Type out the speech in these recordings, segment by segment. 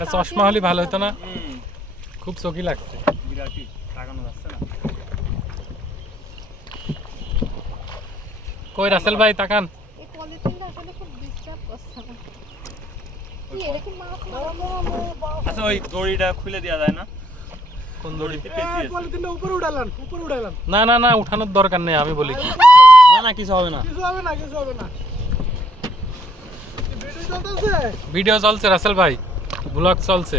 এটা চশমা হলে ভালো হতো না। খুব চকি লাগছে। বিরাটই তাকানো যাচ্ছে না। কই রাসেল ভাই তাকান। এই পলিথিনটা আসলে খুব ডিস্টার্ব করছে আচ্ছা ওই দড়িটা খুলে দেওয়া যায় না? কোন দড়ি পলিথিনটা উপরে উঠালাম উপরে উঠালাম। না না না উঠানোর দরকার নেই আমি বলি। না না কিছু হবে না। কিছু হবে না কিছু হবে না। ভিডিও চলছে রাসেল ভাই। ব্লগ চলছে।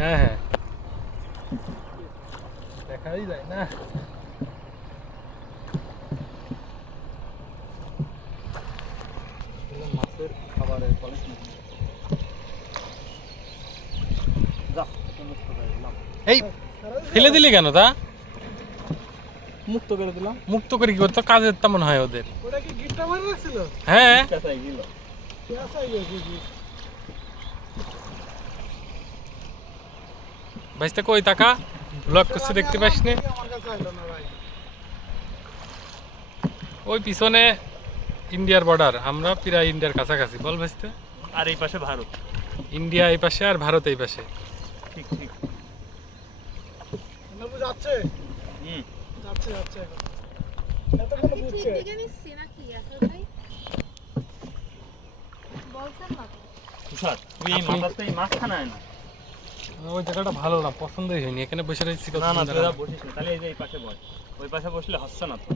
হ্যাঁ হ্যাঁ। দেখাই যায় না। মাছের খাবারের পলিথিন যা মুক্ত করে দিলাম। এই ফেলে দিলি কেন তা? মুক্ত করে দিলাম। মুক্ত করে কি করতো কাজের তেমন হয় ওদের। ওটা কি গিটটা মারি রাখছিল? হ্যাঁ। ভাইস্তে কই টাকা? ব্লগ করছে দেখতে পাস নি ওই পিছনে ইন্ডিয়ার বর্ডার আমরা প্রায় ইন্ডিয়ার কাছাকাছি। বল ভাইস্তে আর এই পাশে ভারত। ইন্ডিয়া এই পাশে আর ভারত এই পাশে। ঠিক ঠিক। যাচ্ছে? হুম। যাচ্ছে যাচ্ছে এখন। আমি এতক্ষণ বুঝছে ঠিক দিকে নাকি? আসল ভাই বলছেন না তুষার তুই এই মাথাতে এই না। ওই জায়গাটা ভালো না পছন্দই হয়নি। এখানে বসে রয়েছি না না তোরা বসিস না তাহলে এই যে এই পাশে বস। ওই পাশে বসলে হচ্ছে না তো।